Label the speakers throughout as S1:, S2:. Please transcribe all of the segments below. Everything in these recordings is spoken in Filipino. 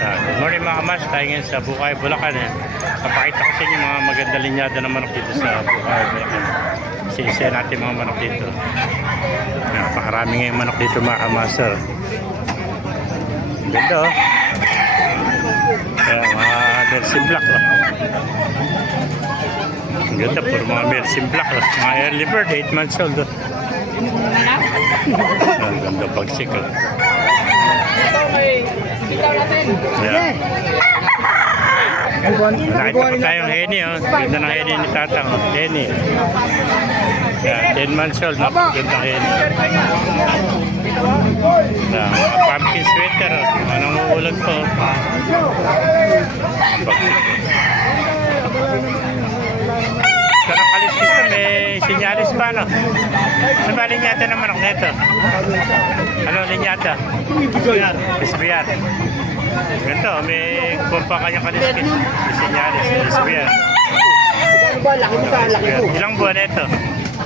S1: Ah, good morning mga kamas, tayo ngayon sa Bukay, Bulacan. Eh. Papakita ko sa inyo mga maganda linyada ng manok dito sa Bukay, Bulacan. Sisi natin mga manok dito. Napakarami ngayong manok dito mga kamaster. Ganda oh. Kaya mga Mercy Black oh. Ganda, puro mga Mercy Black oh. Mga early bird, 8 months old oh. Ang ganda pagsik oh. Yeah. Nakita ko tayong Henny, oh. Ganda ng Henny ni Tatang, oh. Henny. Yeah, 10 months old, napaganda Henny. Yeah, pumpkin sweater, oh. Anong uulag po? Sa nakaliskis na, may sinyalis pa, no? Sa ba linyata ng manok nito? Ano linyata? SBR. Ganito, may kumpa kanya. May sinyalis, SBR. SBR. Ilang buwan ito?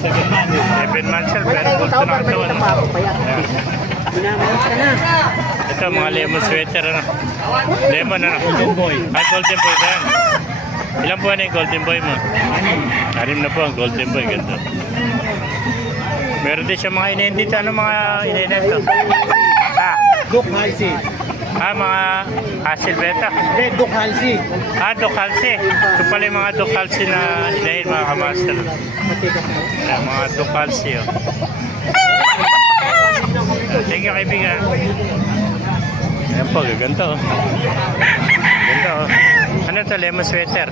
S1: 7 months old, pero gusto na ito. Ano? Yeah. Ito, mga lemon sweater. Ano? Lemon, ano? Golden boy. Ah, golden boy ba yan? Ilang buwan na yung golden boy mo? Anim na po ang golden boy. Ganito. Meron din siya mga inahin dito. Ano mga inahin ito? Ah,
S2: Duk Halsey.
S1: Ah, mga hasil beta.
S2: Hindi, Duk Halsey.
S1: Ah, Ducalsi. Ito pala yung mga Ducalsi na inahin mga kamaster. Ayan, mga Ducalsi. Oh. Ah, Thank you, kaibigan. Ayan po, ganito. Oh. Ganito. Oh. Ano to lemon sweater?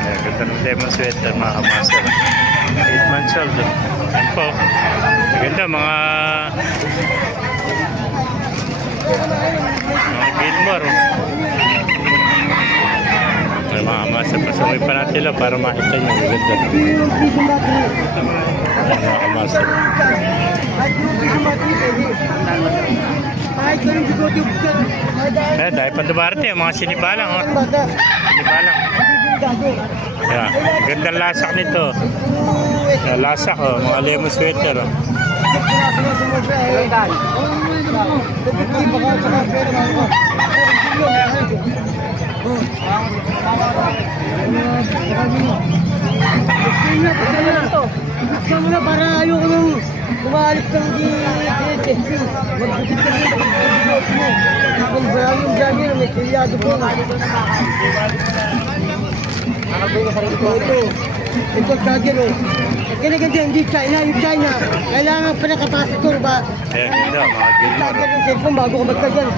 S1: Ayan, ganda ng lemon sweater mga kamaster. 8 months old. oh. Ayan po. Ganda, mga Oh. Ay, mga masa, pasaway pa natin lang para makita nyo. Ang ganda. Ayan, mga masa. Eh, dahil pa dumarte, mga sinibalang. Oh. Sinibalang. Yeah. Gandang lasak nito. Yeah, lasak, oh. mga lemon sweater. Oh.
S2: Gusto mo na para ayoko nung umalis ng di testing. Magbukit ka rin ng pagkakot mo. Kung marami yung dami na may kilyado po. Ito, ito. Ito, jagger oh. Ganyan ganyan, hindi China. Yung China, kailangan pa nakapasok ba?
S1: Ayan, ganda, mga Gilmore. oh.
S2: Jagger ng cellphone bago ka magkagyan.